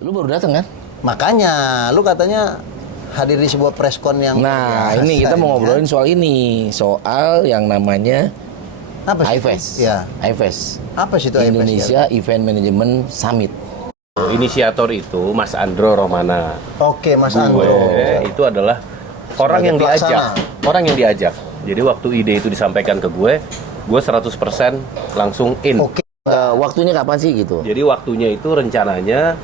Lu baru datang kan? Makanya, lu katanya hadir di sebuah preskon yang... Nah, ini kita mau ngobrolin soal ini. Soal yang namanya apa sih? IFES. Ya. IFES. Apa sih itu IFES? Indonesia Event Management Summit. Inisiator itu Mas Andro Romana. Oke, Mas Gue Andro. itu adalah orang yang Sebagai diajak. pelaksana. Orang yang diajak. Jadi waktu ide itu disampaikan ke gue 100% langsung in. Oke. Waktunya kapan sih gitu? Jadi waktunya itu rencananya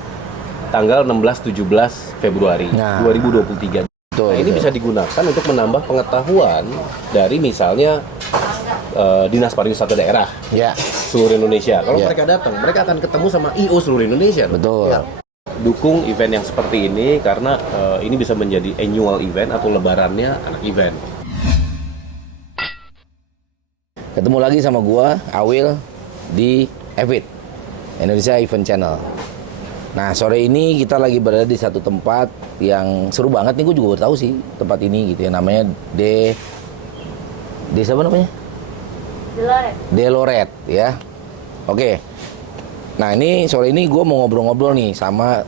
tanggal 16-17 Februari Nah. 2023. Betul, Nah, ini betul. bisa digunakan untuk menambah pengetahuan dari misalnya Dinas Pariwisata Daerah Ya, seluruh Indonesia. Kalau Ya. mereka datang, mereka akan ketemu sama IO seluruh Indonesia. betul. Ya. Dukung event yang seperti ini karena ini bisa menjadi annual event atau lebarannya anak event. Ketemu lagi sama gua, Awil, di Evit, Indonesia Event Channel. Nah, sore ini kita lagi berada di satu tempat yang seru banget nih, gue juga baru tahu sih tempat ini gitu ya, namanya Desa apa namanya? Deloret ya. Oke. Nah, ini sore ini gue mau ngobrol-ngobrol nih sama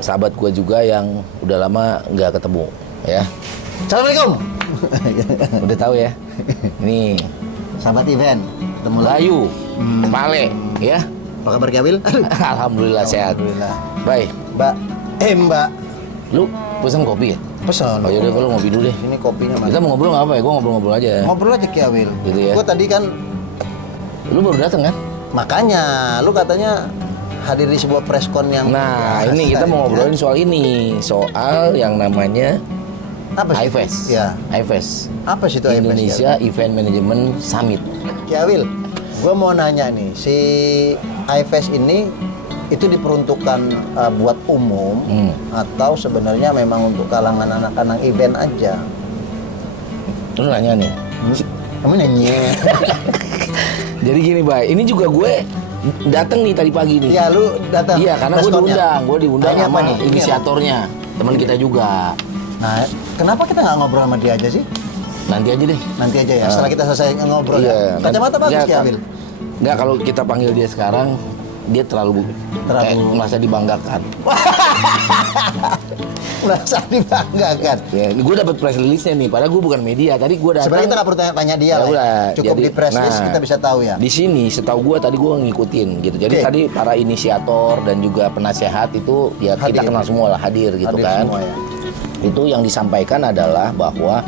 sahabat gue juga yang udah lama nggak ketemu ya. Assalamualaikum. Udah tahu ya. Ini Sahabat event. Ketemu lagi. Bayu, Pale ya. Apa kabar Ki Abil? Alhamdulillah sehat. Alhamdulillah. Baik, Mbak. lu pesan kopi ya? Pesan. Oh yaudah, kalau ngopi dulu deh. Ini kopinya Kita mana? mau ngobrol nggak apa ya? Gue ngobrol-ngobrol aja. Ngobrol aja Ki Abil. Gitu ya. Gue tadi kan, Lu baru datang kan? makanya lu katanya hadir di sebuah preskon yang... Nah, ini kita mau ngobrolin soal ini. Soal yang namanya apa sih? IFES. Ya. IFES. Apa sih itu IFES? Indonesia Event Management Summit. Ki Abil, gue mau nanya nih, si IFES ini itu diperuntukkan buat umum atau sebenarnya memang untuk kalangan anak-anak event aja? Lu nanya nih. Kamu nanya? Jadi gini, Bay. Ini juga gue datang nih tadi pagi nih. Iya, lu datang. Iya, karena gue preskonnya. diundang. Gue diundang Nah, ini apa sama nih? Ini inisiatornya. Teman kita juga. Nah, kenapa kita nggak ngobrol sama dia aja sih? Nanti aja deh. Nanti aja ya, setelah kita selesai ngobrol Iya, ya. Kacamata bagus Nggak, Ki Abil. Nggak, kalau kita panggil dia sekarang, dia terlalu kayak merasa dibanggakan. Merasa dibanggakan. Ya, ini gue dapat press release-nya nih, padahal gue bukan media. Tadi gue datang. Sebenarnya kita nggak perlu tanya dia Ya lah. udah, Cukup jadi- di press list nah, kita bisa tahu ya. Di sini, setahu gue tadi gue ngikutin gitu. Jadi Oke. tadi para inisiator dan juga penasehat itu ya kita Hadir. kenal semua lah, hadir gitu Hadir kan. semua ya. Itu yang disampaikan adalah bahwa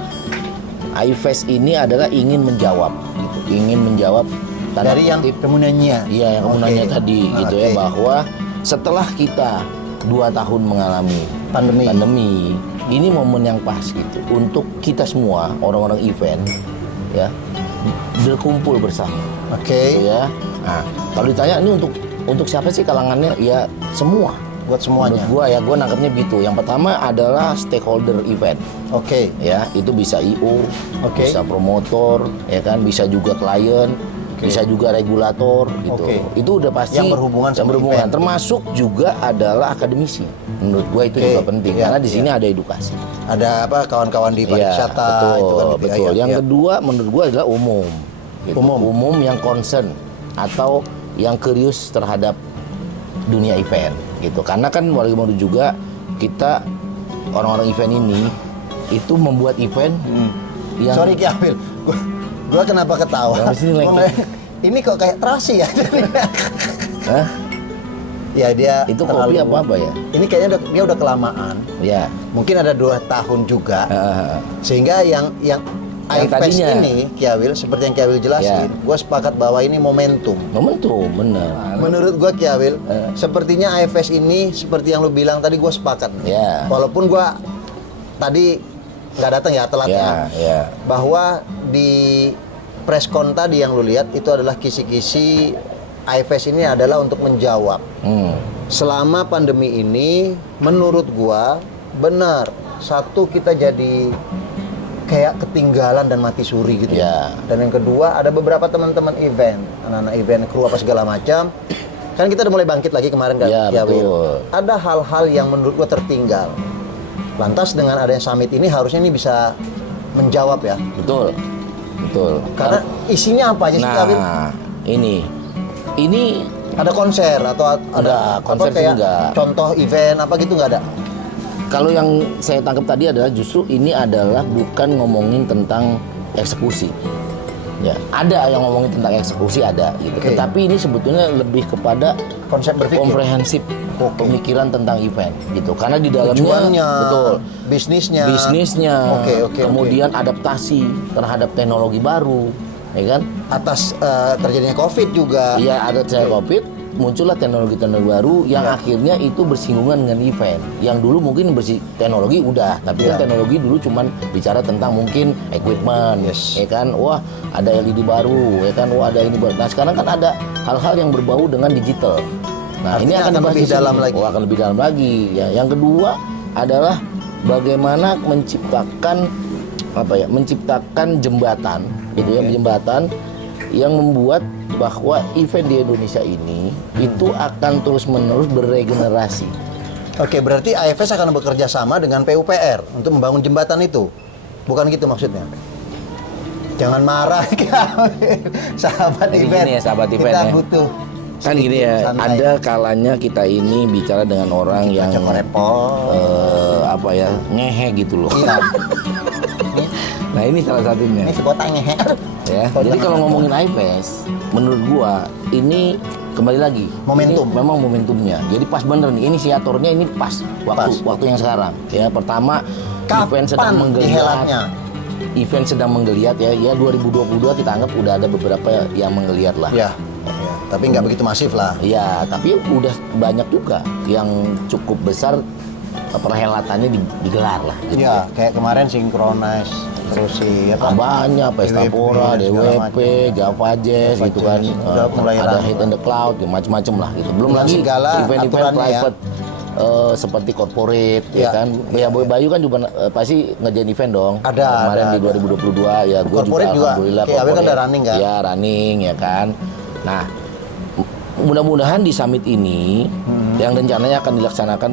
IFES ini adalah ingin menjawab gitu. Ingin menjawab tanda Dari yang kutip, kamu nanya. iya yang kamu Oke. nanya tadi gitu ya, Oke. bahwa setelah kita 2 tahun mengalami pandemi, ini momen yang pas gitu untuk kita semua orang-orang event ya berkumpul bersama Oke. gitu ya. Nah, kalau ditanya ini untuk siapa sih kalangannya? Ya semua. Buat semuanya. Menurut gua ya, gua nangkepnya gitu. Yang pertama adalah stakeholder event. Oke. Ya, itu bisa IO, Oke. bisa promotor, ya kan, bisa juga klien, Oke. bisa juga regulator gitu. Oke. Itu udah pasti Yang berhubungan sama event. Termasuk juga adalah akademisi. Menurut gua itu Oke. juga penting Iya, karena di sini iya. ada edukasi. Ada apa kawan-kawan di pariwisata betul, itu kan gitu. betul. Ya, Yang ya. kedua menurut gua adalah umum. Gitu. Umum. yang concern atau yang curious terhadap dunia event gitu. Karena kan walaupun juga kita orang-orang event ini itu membuat event yang Sorry Ki Abil, gua kenapa ketawa? Yang di sini Gua lengket. ngeliat, ini kok kayak terasi ya? Hah? Ya dia Itu kopi apa ya? Ini kayaknya dia udah kelamaan. Ya. Mungkin ada 2 tahun juga. Sehingga yang Yang IFES tadinya. ini Ki Abil, seperti yang Ki Abil jelasin, Ya. gua sepakat bahwa ini momentum. Momentum, bener. Menurut gua Ki Abil, sepertinya IFES ini seperti yang lu bilang tadi, gua sepakat. Ya. Walaupun gua tadi nggak datang ya, telat Ya, ya. ya. Bahwa di preskon tadi yang lu lihat itu adalah kisi-kisi IFES ini adalah untuk menjawab. Selama pandemi ini, menurut gua benar. Satu, kita jadi kayak ketinggalan dan mati suri gitu. Ya. Dan yang kedua, ada beberapa teman-teman event, anak-anak event, kru apa segala macam. Kan kita udah mulai bangkit lagi kemarin kan? Ya, Wil? betul. Ada hal-hal yang menurut gua tertinggal. Lantas dengan adanya summit ini harusnya ini bisa menjawab ya. Betul. Betul. Karena isinya apa aja sih Kak Wil? Nah, ini Ada konser atau ada konser sih kayak enggak. contoh event apa gitu nggak ada? Kalau yang saya tangkap tadi adalah justru ini adalah bukan ngomongin tentang eksekusi. Ya, ada yang ngomongin tentang eksekusi ada gitu. Oke. Tetapi ini sebetulnya lebih kepada Konsep berpikir. komprehensif Oke. pemikiran tentang event gitu. Karena di dalamnya Tujuannya, betul bisnisnya. Oke. kemudian adaptasi terhadap teknologi baru, ya kan? Atas terjadinya COVID juga. Iya, ada Covid, muncullah teknologi-teknologi baru yang Ya. akhirnya itu bersinggungan dengan event. Yang dulu mungkin teknologi udah, tapi kan Ya. teknologi dulu cuman bicara tentang mungkin equipment, Yes. ya kan? Wah, ada LED baru, ya kan? Wah, ada ini baru. Nah, sekarang kan ada hal-hal yang berbau dengan digital. Nah, ini Artinya akan akan dibahas lebih di sini. dalam lagi. Wah, akan lebih dalam lagi. Ya, yang kedua adalah bagaimana menciptakan jembatan, gitu ya, jembatan yang membuat bahwa event di Indonesia ini itu akan terus-menerus beregenerasi. Oke, berarti AFS akan bekerja sama dengan PUPR untuk membangun jembatan itu. Bukan gitu maksudnya? Jangan marah, sahabat Jadi event. gini ya, sahabat event Kita ya. butuh Kan gini ya, santai. ada kalanya kita ini bicara dengan orang yang Jangan repot. ngehe gitu loh. Iya. Nah, ini salah satunya. Ini sekotanya. Ya. Jadi kalau ngomongin IFES, menurut gua ini kembali lagi Momentum. ini memang momentumnya. Jadi pas bener nih, inisiatornya ini pas waktu yang sekarang. Ya, pertama event sedang Kapan menggeliat. dihelatnya? Event sedang menggeliat ya 2022 kita anggap udah ada beberapa yang menggeliat lah. Ya. Tapi nggak begitu masif lah. Iya, tapi udah banyak juga yang cukup besar perhelatannya digelar lah. Gitu. Iya, kayak kemarin Synchronize, terus si Banyak, Pesta DWP, Pora, segala DWP, macam. Java Jazz gitu kan. Udah mulai Ada rame. Hit in the Cloud, ya, macam-macam lah gitu. Belum Dengan lagi segala event-event aturannya ya. private seperti corporate ya Iya, kan. Ya Boy Bayu kan juga pasti ngerjain event dong. Kemarin di 2022 ya gue juga Corporate juga. alhamdulillah Kayak Abel kan udah running kan? Ya running ya kan. Nah, mudah-mudahan di summit ini yang rencananya akan dilaksanakan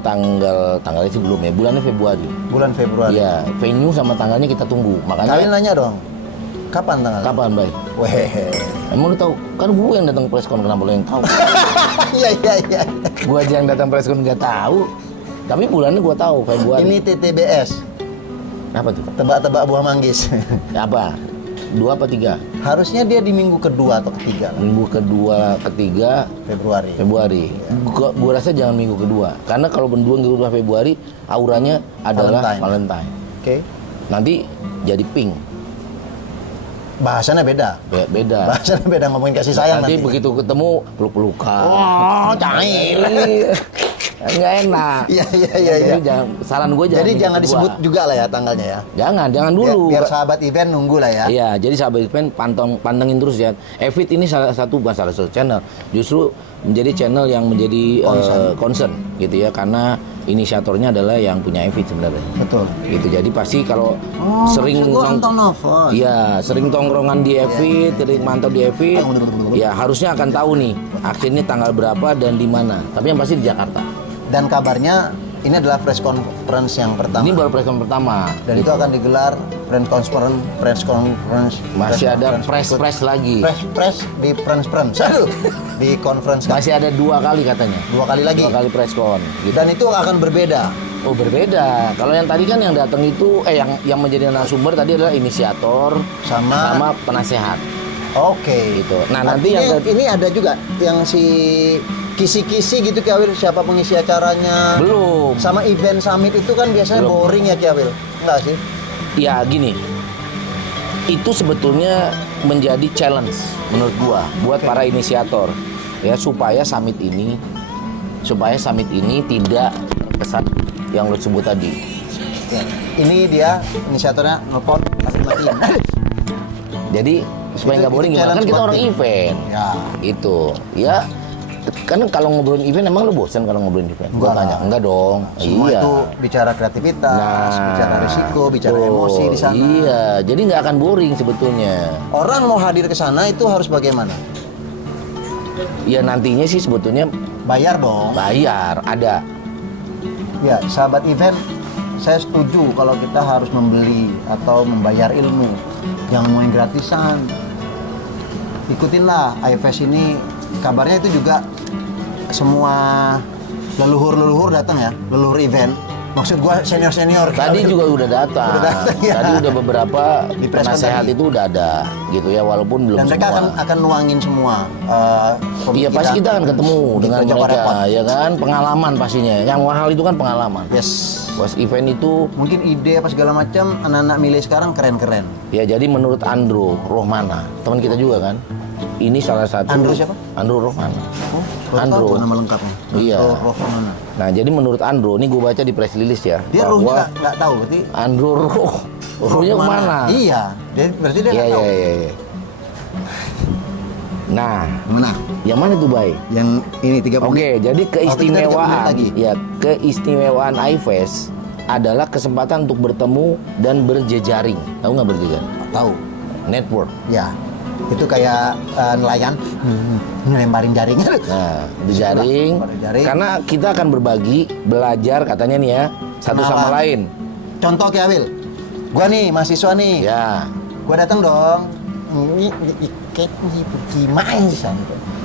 tanggalnya sih belum ya, bulannya Februari. bulan Februari. Iya, venue sama tanggalnya kita tunggu. Kalian Makanya nanya dong, kapan tanggalnya? kapan, Bay? Weh. Emang lu tahu? Kan gue yang datang preskon, kenapa lu yang tahu? Iya. Gue aja yang datang preskon nggak tahu. Tapi bulannya gue tahu, Februari. Ini TTBS, Apa tuh? tebak-tebak buah manggis. Apa? 2 apa 3? Harusnya dia di minggu kedua atau ketiga lah, Minggu kedua, ketiga Februari. Februari. Gue rasa jangan minggu kedua. Karena kalau minggu kedua Februari, auranya adalah Valentine. Oke. Nanti jadi pink. Bahasannya beda. Beda. Bahasannya beda, ngomongin kasih sayang Nanti nanti. begitu ketemu peluk-pelukan. Oh, cair. Nggak enak. Iya. Jadi jangan, saran gue jangan. Jadi minggu jangan kedua. disebut juga lah ya tanggalnya ya. Jangan dulu. Biar sahabat event nunggu lah ya. Iya, jadi sahabat event pantengin terus ya. Evit ini salah satu channel, justru menjadi channel yang menjadi concern gitu ya, karena inisiatornya adalah yang punya Evit sebenarnya. Betul. Gitu. Jadi pasti kalau sering iya, sering tongkrongan di Evit, sering mantau di Evit, ya harusnya akan tahu nih akhirnya tanggal berapa dan di mana. Tapi yang pasti di Jakarta. Dan kabarnya ini adalah press conference yang pertama. Ini baru press conference pertama. Dan itu akan digelar press conference. Masih ada press lagi. Press di press. Aduh, di conference. Masih ada 2 kali katanya. 2 kali lagi. 2 kali press con. Gitu. Dan itu akan berbeda. Oh, berbeda. Kalau yang tadi kan yang datang itu yang menjadi narasumber tadi adalah inisiator sama penasehat. Oke. Gitu. Nah, nanti ini ada juga yang si kisi-kisi gitu Ki Awil, siapa pengisi acaranya? belum. Sama event summit itu kan biasanya Belum. boring ya Ki Awil. Enggak sih? Ya gini. Itu sebetulnya menjadi challenge menurut gua buat para inisiator ya, supaya summit ini tidak terkesan yang lo sebut tadi. Ya. Ini dia inisiatornya nelpon tapi matiin. Jadi supaya nggak boring gimana? Kan kita orang event. Ya. Itu. Ya kan kalau ngobrolin event emang lu bosan kalau ngobrolin event? Gua tanya, enggak dong. Semua Iya. itu bicara kreativitas, bicara risiko, bicara emosi di sana. Iya, jadi nggak akan boring sebetulnya. Orang mau hadir ke sana itu harus bagaimana? Ya nantinya sih sebetulnya Bayar dong. bayar, ada. Ya, sahabat event, saya setuju kalau kita harus membeli atau membayar ilmu. Jangan mau yang gratisan. Ikutinlah IFS ini. Kabarnya itu juga semua leluhur datang ya, leluhur event. Maksud gua senior-senior. Tadi juga udah datang. Ya. Tadi udah beberapa Di press con penasehat tadi. itu udah ada gitu ya, walaupun belum Dan mereka semua. akan nuangin semua. Iya pasti kita akan ketemu di dengan Java mereka, Report. ya kan, pengalaman pastinya. Yang mahal itu kan pengalaman. Yes. Pas event itu, Mungkin ide apa segala macam anak-anak milih sekarang keren-keren. ya jadi menurut Andro Rohmana, teman kita juga kan, ini salah satu. Andro siapa? Andro Rohmana. Oh, baru Andro. tahu nama lengkapnya. Iya. Roh mana? Nah jadi menurut Andro, ini gue baca di press release ya, Dia bahwa rohnya nggak tahu berarti. Andro rohnya kemana? Iya. Berarti dia Iya nggak iya tahu. iya. Nah, Mana? yang mana tuh Bay? Yang ini 30 Oke, jadi Oh, kita 30 menit keistimewaan, lagi. ya keistimewaan iFest adalah kesempatan untuk bertemu dan berjejaring. Tahu nggak berjejaring? Tahu. Network. Ya. Itu kayak nelayan ngelemparin jaring. Nah, berjaring. Berjaring. Karena kita akan berbagi, belajar katanya nih ya, satu sama Kenalan. lain. Contoh kayak Wil. Gua nih mahasiswa nih. Ya, Gua datang dong. Ini tiket nih gimana sih sana?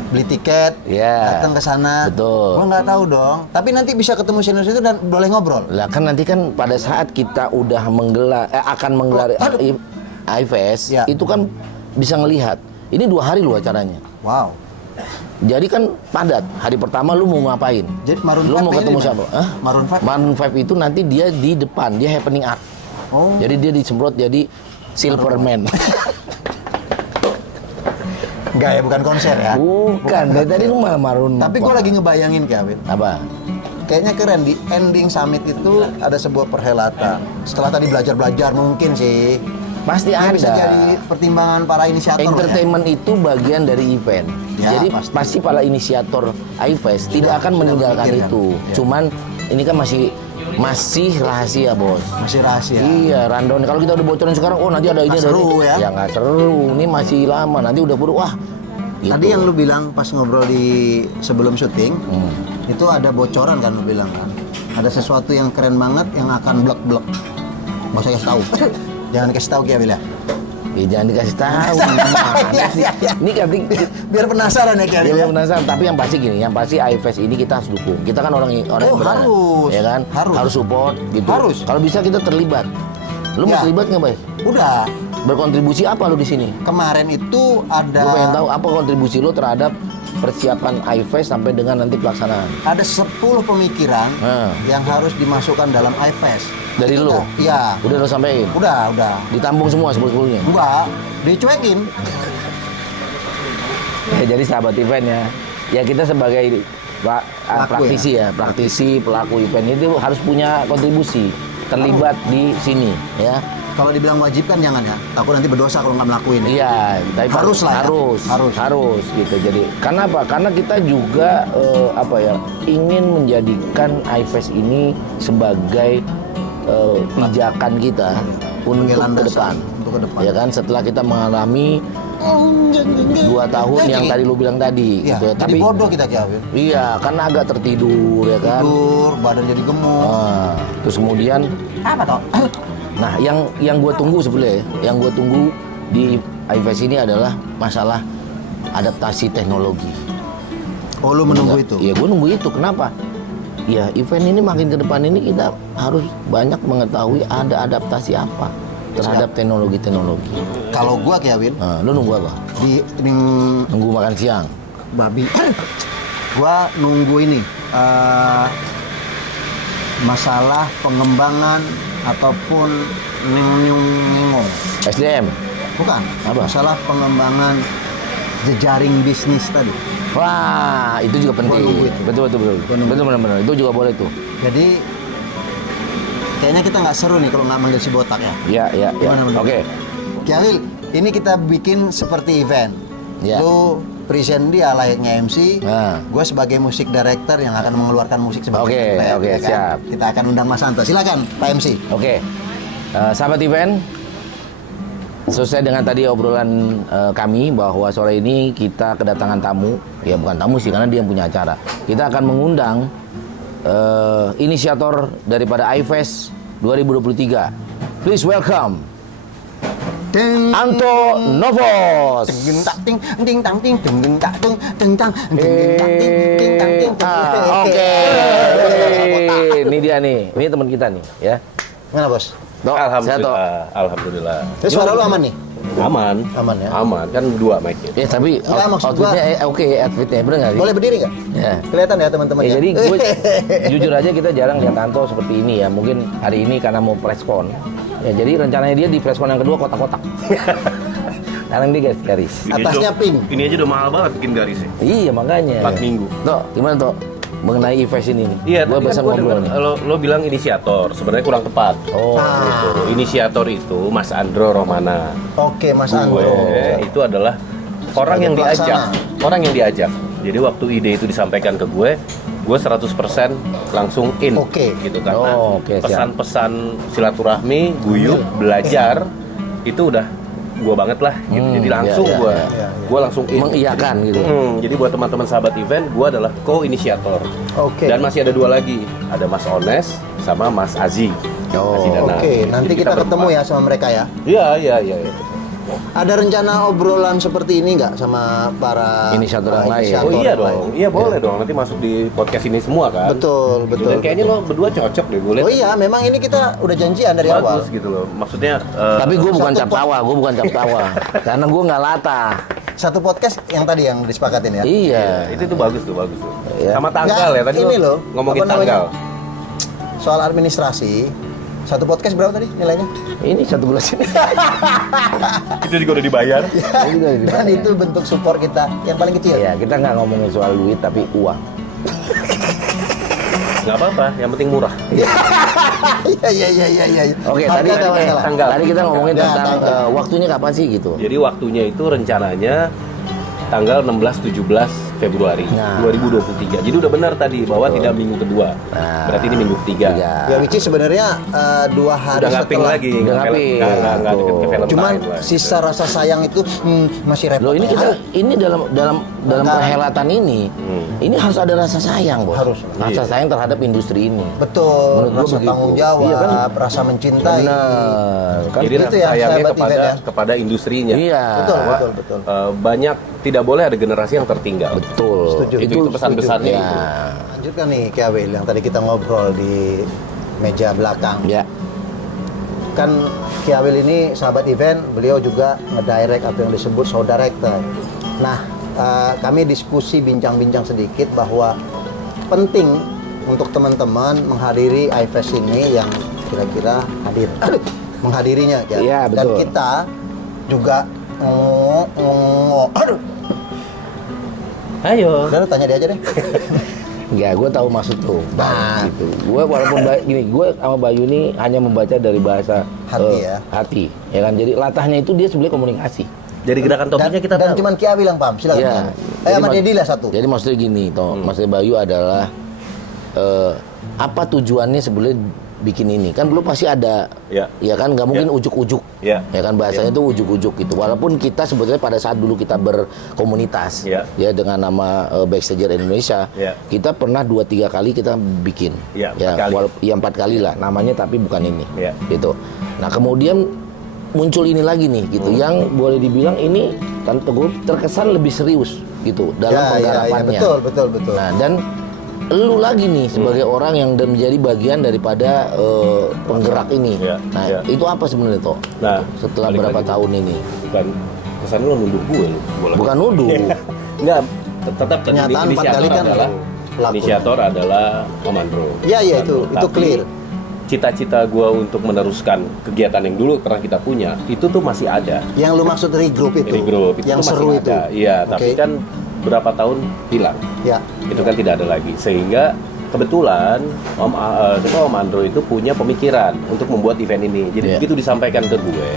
Beli tiket, Ya, datang ke sana. betul. Gua nggak tahu dong. Tapi nanti bisa ketemu senior itu dan boleh ngobrol. lah kan nanti kan pada saat kita udah akan menggelar iFest, Ya. itu kan bisa ngelihat. Ini 2 hari loh acaranya. Wow. Jadi kan padat. Hari pertama lu mau ngapain? Jadi Maroon Lu 5 mau ini ketemu di mana? siapa? Hah? Maroon 5? Maroon 5 itu nanti dia di depan, dia happening art. Oh. Jadi dia disemprot jadi Silverman. Enggak ya, bukan konser ya. Bukan, dari tadi lu malah Maroon. Tapi gue lagi ngebayangin Kevin. Apa? Kayaknya keren di ending summit itu ada sebuah perhelatan. Setelah tadi belajar mungkin sih. Pasti Ini ada. bisa jadi pertimbangan para inisiator lah ya. Entertainment itu bagian dari event. Ya, Jadi pasti. pasti para inisiator iFest tidak akan meninggalkan memikirkan. itu. Ya. Cuman ini kan masih rahasia, Bos. Masih rahasia. Iya, rundown. Kalau kita udah bocorin sekarang, oh nanti ada ini, Nggak ada seru ini. ya? Ya nggak seru. Ini masih lama. Nanti udah buru, wah. Gitu. Tadi yang lu bilang pas ngobrol di sebelum syuting, Hmm. itu ada bocoran kan lu bilang kan. Ada sesuatu yang keren banget yang akan blek-blek. Nggak usah kasih tahu. Jangan kasih tahu Kia Wil ya. Ya jangan dikasih tahu. Gimana sih? Ini kan Biar penasaran ya Kia Wil. dia Ya? penasaran. Tapi yang pasti gini, yang pasti iFest ini kita harus dukung. Kita kan orang yang Oh, benar, harus. ya kan? Harus. Support gitu. Harus. Kalau bisa kita terlibat. Lu mau Ya. terlibat nggak, Bay? Udah. Berkontribusi apa lu di sini? Kemarin itu ada Gue pengen tahu apa kontribusi lu terhadap persiapan iFest sampai dengan nanti pelaksanaan. ada 10 pemikiran Hmm. yang harus dimasukkan dalam iFest. Dari Itu lu? udah- Iya. Udah lu sampein? Udah. Ditampung semua 10-10-nya? Enggak, dicuekin. Ya, jadi sahabat event ya. Ya kita sebagai Pelaku praktisi ya, praktisi pelaku event itu harus punya kontribusi terlibat di sini ya. Kalau dibilang wajib kan jangan ya. Takut nanti berdosa kalau nggak melakuin. Iya, tapi Harus lah ya. harus gitu. Jadi karena apa? Karena kita juga ingin menjadikan iFest ini sebagai pijakan kita untuk ke Landasan depan. untuk ke depan. Ya kan setelah kita mengalami 2 tahun yang tadi lu bilang tadi Iya, gitu ya. jadi bodoh kita Kiawin. Iya, karena agak tertidur ya kan. Tidur, badan jadi gemuk. Nah, terus kemudian Apa toh? nah yang gue tunggu sebenarnya, yang gue tunggu di iFest ini adalah masalah adaptasi teknologi. Oh, lu menunggu itu? Iya, gue nunggu itu. Kenapa? Ya, event ini makin ke depan ini kita harus banyak mengetahui ada adaptasi apa terhadap teknologi-teknologi. Kalau gua Kiawin, Nah, lu nunggu apa? di Nunggu makan siang. babi. Gua nunggu ini masalah pengembangan ataupun ngengong. SDM. Bukan. Apa? Masalah pengembangan jejaring bisnis tadi. Wah, itu juga penting. nunggu itu. Betul. Betul benar. Itu juga boleh tuh. Jadi kayaknya kita nggak seru nih kalau nggak manggil si botak ya. Iya. Gimana menurut Oke. Kiawil, ini kita bikin seperti event. Ya. Lu present dia layaknya MC. Nah. Gue sebagai musik director yang akan mengeluarkan musik sebagai Oke, event, oke, ya kan? siap. Kita akan undang Mas Santo. Silakan, Pak MC. Oke. Sahabat event, sesuai dengan tadi obrolan kami bahwa sore ini kita kedatangan tamu, ya bukan tamu sih karena dia yang punya acara. Kita akan mengundang inisiator daripada iFest 2023. Please welcome Deng. Anto Novos. Ding tak ting ding tang ting ding ding tak ting ding tang ding ding tak ting ding tang ting. Oke. Ini dia nih. Ini teman kita nih, ya. Gimana, Bos? Dok, sehat, Dok? Alhamdulillah. Terus suara lu aman nih? Aman. Aman ya? Aman, kan 2 mic-nya. Ya, tapi Enggak, maksud gua- outfitnya oke, outfitnya bener nggak sih? Boleh berdiri nggak? Ya. Kelihatan ya teman-teman Ya, ya? jadi gue jujur aja kita jarang lihat Anto seperti ini ya. Mungkin hari ini karena mau preskon. Ya, jadi rencananya dia di preskon yang kedua kotak-kotak. Sekarang dia garis. Atasnya pink. Ini aja udah mahal banget bikin garisnya. Iya, makanya. 4 minggu. Tok, gimana Tok? Mengenai e-fest ini nih. Iya, gue tadi pesan kan gua ngobrol denger nih. lo bilang inisiator, sebenarnya kurang tepat. Oh, Gitu. Inisiator itu Mas Andro Romana. Oke, Mas Gue Andro. itu adalah orang yang Sebagai diajak, pelaksana. orang yang diajak. Jadi waktu ide itu disampaikan ke gue 100% langsung in. Oke. Gitu karena Oh, oke, siap. pesan-pesan silaturahmi, guyup, belajar itu udah gue banget lah gitu. Jadi langsung iya, gue iya. gue langsung in. mengiyakan gitu. Jadi buat teman-teman sahabat event, gue adalah co-inisiator. Oke. Dan masih ada 2 lagi, ada Mas Ones sama Mas Azi. Oh, Azi Dana. Oke, nanti Jadi kita ketemu berempat. ya sama mereka ya. Iya. Ada rencana obrolan seperti ini nggak sama para Inisiator yang lain. inisiator Oh iya yang lain? dong, iya boleh dong. Nanti masuk di podcast ini semua kan. Betul, betul. Dan kayaknya lo berdua cocok deh, gue lihat. Oh iya, memang ini kita udah janjian dari awal. Bagus gitu loh. Maksudnya Tapi gue bukan Satu cap tawa, gue bukan cap tawa. Karena gue nggak latah. Satu podcast yang tadi yang disepakatin ya. Iya. itu tuh bagus tuh. Iya. Sama tanggal Nggak, ya tadi ini lo loh, ngomongin apa namanya? tanggal. Soal administrasi. Satu podcast berapa tadi nilainya? Ini 1 bulan sini. Itu juga udah dibayar. Ini juga di- Dan itu bentuk support kita yang paling kecil. Ya, kita nggak ngomongin soal duit, tapi uang. Nggak apa-apa, yang penting murah. Iya. Oke, Harga tadi nggak masalah. tanggal. tadi kita ngomongin Ya, tentang tanggal. waktunya kapan sih gitu. Jadi waktunya itu rencananya tanggal 16-17 Februari Nah. 2023. Jadi udah benar tadi bahwa tidak minggu kedua. Nah. Berarti ini minggu ketiga. Iya. Ya, which is sebenarnya 2 hari Udah nggak pink setelah. lagi, Udah nggak pink. nggak deket ke Tuh. Valentine Cuman lah. sisa rasa sayang itu masih repot. Loh, ini kita ini dalam Kan. perhelatan ini, ini harus ada rasa sayang, Bos. Harus. Rasa sayang terhadap industri ini. Betul, Menurut gua rasa begitu. tanggung jawab, Iya kan? rasa mencintai. Benar. Kan Jadi gitu rasa ya, sayangnya sahabat kepada event ya. kepada industrinya. iya. Betul. Banyak tidak boleh ada generasi yang tertinggal. Betul. Setuju. Itu pesan besarnya Ya. itu. Lanjutkan nih Ki Awil yang tadi kita ngobrol di meja belakang. Ya. Kan Ki Awil ini sahabat event, beliau juga ngedirect atau yang disebut show director. Nah, kami diskusi bincang-bincang sedikit bahwa penting untuk teman-teman menghadiri iFest ini yang kira-kira hadir. Menghadirinya ya. Iya, Dan betul. kita juga aduh. Ayo. Udah lu tanya dia aja deh. Enggak, gue tahu maksud tuh. Nah. Gitu. Gue walaupun gini, gue sama Bayu ini hanya membaca dari bahasa Hati ya. hati, ya kan. Jadi latahnya itu dia sebenarnya komunikasi. Dari gerakan topinya kita dan tahu. cuman Ki Awil yang paham. Silakan. Iya. Sama mak- Dedi lah satu. Jadi maksudnya gini, toh, maksudnya Bayu adalah apa tujuannya sebenarnya bikin ini? Kan belum pasti ada, Ya. ya kan, nggak mungkin ujuk-ujuk, Ya. ya kan bahasanya itu ujuk-ujuk gitu. Walaupun kita sebetulnya pada saat dulu kita berkomunitas, Ya. ya dengan nama Backstager Indonesia, Ya. kita pernah 2-3 kali kita bikin, Ya, 4 kali. ya 4 kali lah, namanya tapi bukan ini, Ya. gitu. Nah kemudian muncul ini lagi nih, gitu, yang boleh dibilang ini Tante gue terkesan lebih serius, gitu dalam penggarapannya. Betul. Nah, dan lu lagi nih sebagai orang yang menjadi bagian daripada penggerak ini. Ya, Nah, ya. itu apa sebenarnya toh? Nah, Setelah balik berapa lagi. tahun ini? Bukan kesannya lo nuduh gue lo. Bukan nuduh. Enggak, tetap tadi Kenyataan 4 inisiator kali kan adalah pelaku. inisiator adalah Om Andro. Iya, itu Tapi clear. Cita-cita gue untuk meneruskan kegiatan yang dulu pernah kita punya itu tuh masih ada. Yang lu maksud regroup itu. Di grup itu yang tuh seru masih itu. ada. Iya, Oke. tapi kan berapa tahun hilang. Ya. Itu kan tidak ada lagi. Sehingga kebetulan Om Andro itu punya pemikiran untuk membuat event ini. Jadi Iya. begitu disampaikan ke gue,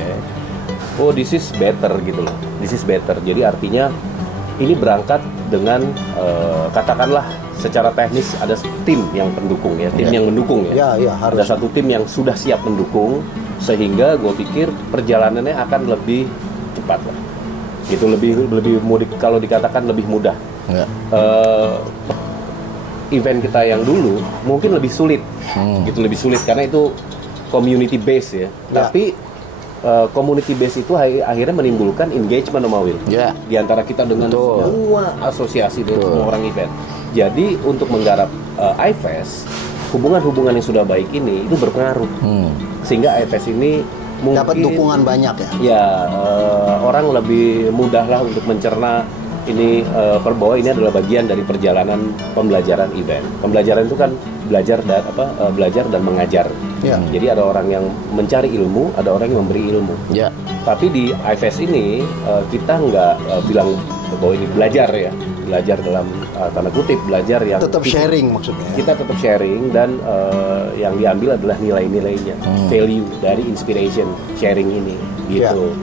oh this is better gitu loh. This is better. Jadi artinya ini berangkat dengan katakanlah secara teknis ada tim yang pendukung ya, tim Iya. yang mendukung ya. Ya, harus. Ada satu tim yang sudah siap mendukung sehingga gue pikir perjalanannya akan lebih cepat lah. Itu lebih mudah, kalau dikatakan lebih mudah. Enggak. Event kita yang dulu mungkin lebih sulit, gitu lebih sulit karena itu community base ya. Ya. Tapi community base itu akhirnya menimbulkan engagement sama Will. Ya. Di antara kita dengan Betul. semua asosiasi dan Betul. semua orang event. Jadi untuk menggarap iFest, hubungan-hubungan yang sudah baik ini itu berpengaruh. Sehingga iFest ini mungkin Dapat dukungan banyak ya. ya orang lebih mudah lah untuk mencerna ini bahwa ini adalah bagian dari perjalanan pembelajaran event. Pembelajaran itu kan belajar dan mengajar. Ya. Jadi ada orang yang mencari ilmu, ada orang yang memberi ilmu. Ya. Tapi di iFest ini kita nggak bilang bahwa ini belajar ya, belajar dalam tanda kutip, belajar yang Tetap sharing maksudnya. kita tetap sharing dan yang diambil adalah nilai-nilainya, value dari inspiration sharing ini gitu.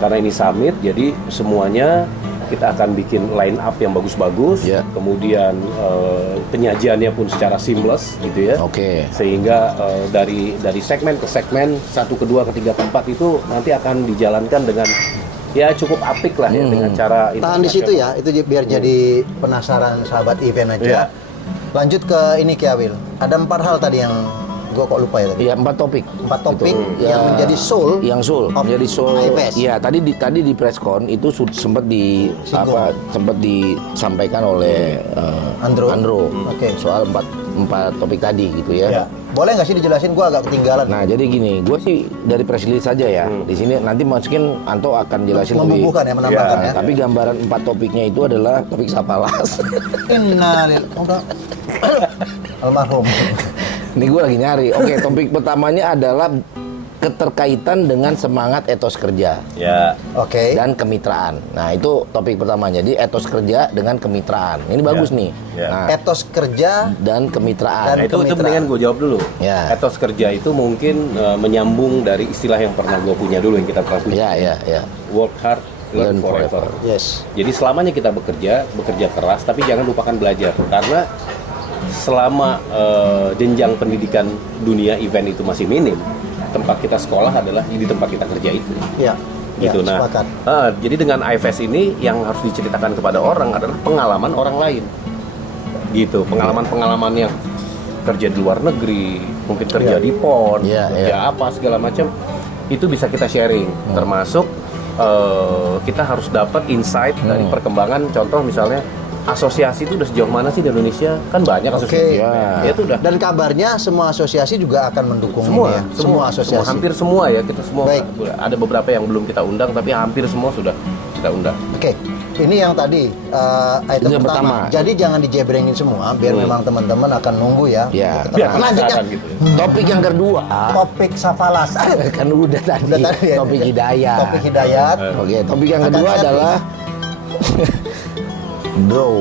Karena ini summit, jadi semuanya kita akan bikin line up yang bagus-bagus, Ya. kemudian penyajiannya pun secara seamless gitu ya. Oke. Sehingga dari segmen ke segmen, 1, kedua, ketiga, keempat itu nanti akan dijalankan dengan ya cukup apik lah ya dengan cara Tahan di situ ya, itu biar jadi penasaran sahabat event aja. Iya. Lanjut ke ini Ki Awil. Ada 4 hal tadi yang gua kok lupa ya tadi. Ya 4 topik. 4 topik Gitu. yang Ya, menjadi soul. Yang soul, of menjadi soul. iFest. Iya, tadi di presscon itu sempat sempat disampaikan oleh Andro. Oke. soal 4 topik tadi gitu ya. Ya. Boleh nggak sih dijelasin? Gua agak ketinggalan. Nah, jadi gini, gue sih dari press release saja ya. Di sini nanti mungkin Anto akan jelasin lebih. Membubuhkan ya, menambahkan ya. Tapi gambaran 4 topiknya itu adalah topik Sapalas. Innalil. Almarhum. Ini gue lagi nyari. Oke, topik pertamanya adalah keterkaitan dengan semangat etos kerja ya. Oke. dan kemitraan. Nah, itu topik pertamanya. Jadi etos kerja dengan kemitraan. Ini bagus nih. Ya. Nah, Etos kerja dan kemitraan. Nah, itu kemitraan. mendingan gue jawab dulu. Ya. Etos kerja itu mungkin menyambung dari istilah yang pernah gue punya dulu yang kita pernah punya. Ya. Work hard, learn Learn forever. forever. Yes. Jadi selamanya kita bekerja keras, tapi jangan lupakan belajar. Karena selama jenjang pendidikan dunia event itu masih minim, tempat kita sekolah adalah di tempat kita kerja itu. Ya. Gitu. Ya, Nah, sepakat. jadi dengan iFest ini yang harus diceritakan kepada orang adalah pengalaman orang lain. Gitu, pengalaman-pengalaman yang kerja di luar negeri, mungkin kerja di PON, Iya, kerja apa segala macam, itu bisa kita sharing. Termasuk kita harus dapat insight dari perkembangan. Contoh misalnya asosiasi itu udah sejauh mana sih di Indonesia? Kan banyak asosiasi. Ya. Ya itu udah Dan kabarnya semua asosiasi juga akan mendukung semua, ini ya. Semua asosiasi. hampir semua ya, kita semua. Baik. Ada beberapa yang belum kita undang, tapi hampir semua sudah kita undang. Oke. Ini yang tadi item Itu yang pertama. pertama. Jadi jangan dijebrengin semua biar memang teman-teman akan nunggu ya. Ya. Untuk Biar keterangan. Lanjut ya. penasaran gitu. Topik yang kedua Topik Safalas. kan udah tadi. Udah tadi ya. Topik hidayah. Topik hidayat. Oke, topik yang Akan kedua saya adalah draw.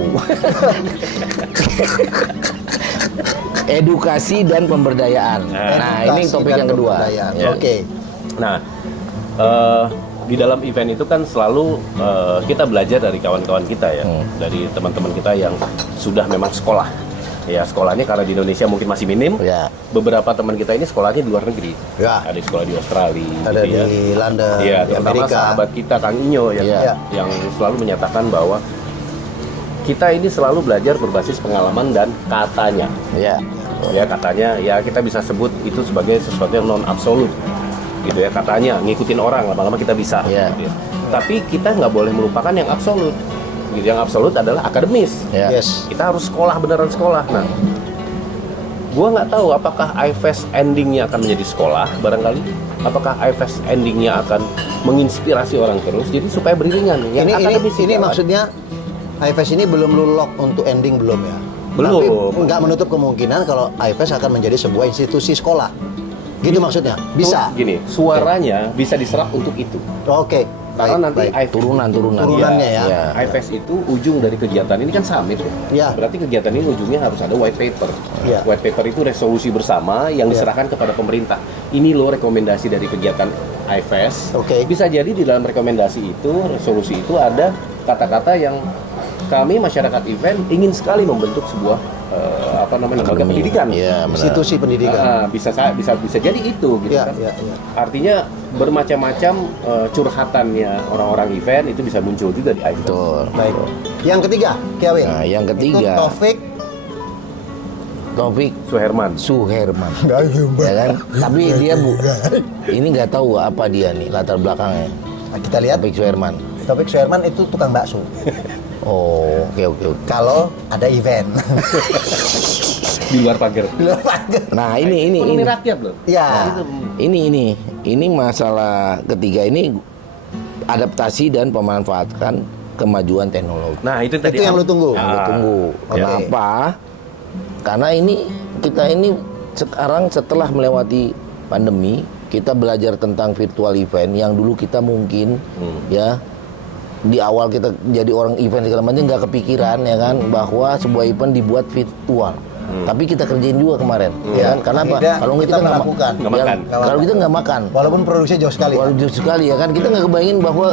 Edukasi dan pemberdayaan. Nah, ini Edukasi topik dan yang kedua. pemberdayaan. Ya. Oke. Nah, di dalam event itu kan selalu kita belajar dari kawan-kawan kita ya, dari teman-teman kita yang sudah memang sekolah. Ya, sekolahnya karena di Indonesia mungkin masih minim. Ya. Beberapa teman kita ini sekolahnya di luar negeri. Ya. Ada sekolah di Australia, Ada gitu ya. di London, Iya, di terutama Amerika. sahabat kita Kang Inyo Iya. yang selalu menyatakan bahwa kita ini selalu belajar berbasis pengalaman dan katanya. Ya. Ya katanya, ya kita bisa sebut itu sebagai sesuatu yang non absolut, gitu ya, katanya ngikutin orang lama-lama kita bisa. Iya. Gitu ya. Tapi kita nggak boleh melupakan yang absolut. Gitu. Yang absolut adalah akademis. Ya. Yes. Kita harus sekolah, beneran sekolah. Nah, gua nggak tahu apakah iFest endingnya akan menjadi sekolah barangkali, apakah iFest endingnya akan menginspirasi orang terus. Jadi supaya beriringan. Yang akademis Ini jalan. maksudnya iFest ini belum lu lock untuk ending belum ya? Belum. Tapi nggak menutup kemungkinan kalau iFest akan menjadi sebuah institusi sekolah. Gitu maksudnya? Bisa. Gini, suaranya bisa diserap untuk itu. Oke. Karena nanti baik. Turunan. Turunannya ya. Ya. iFest itu ujung dari kegiatan ini kan summit ya. Ya. Berarti kegiatan ini ujungnya harus ada white paper. Ya. White paper itu resolusi bersama yang diserahkan kepada pemerintah. Ini loh rekomendasi dari kegiatan iFest. Oke. Bisa jadi di dalam rekomendasi itu, resolusi itu ada kata-kata yang kami masyarakat event ingin sekali membentuk sebuah lembaga Akademi. pendidikan. Iya, benar. Institusi pendidikan. Bisa jadi itu gitu Iya, kan. iya, iya. Artinya bermacam-macam curhatannya orang-orang event itu bisa muncul juga di iFest. Betul. Baik. Yang ketiga, Kevin. Nah, yang Itu ketiga. topik Taufik Suherman. Suherman. Ya kan? Tapi dia ini nggak tahu apa dia nih latar belakangnya. Nah, kita lihat Taufik Suherman. Taufik Suherman itu tukang bakso. Oh, oke. Kalau ada event. Di luar pagar. Nah, ini rakyat loh. Ya. ini masalah ketiga ini adaptasi dan pemanfaatan kemajuan teknologi. Nah, itu tadi Itu yang lu tunggu. Yang gua tunggu. Kenapa? Karena kita ini sekarang setelah melewati pandemi, kita belajar tentang virtual event yang dulu kita mungkin ya di awal kita jadi orang event segala macam nggak kepikiran ya kan bahwa sebuah event dibuat virtual. Tapi kita kerjain juga kemarin, ya kan? Karena apa? Akhirnya Kalau kita kita nggak melakukan. Nggak makan. kalau kita nggak makan, Walaupun produksinya jauh sekali. walau jauh sekali ya kan, kita nggak kebayangin bahwa,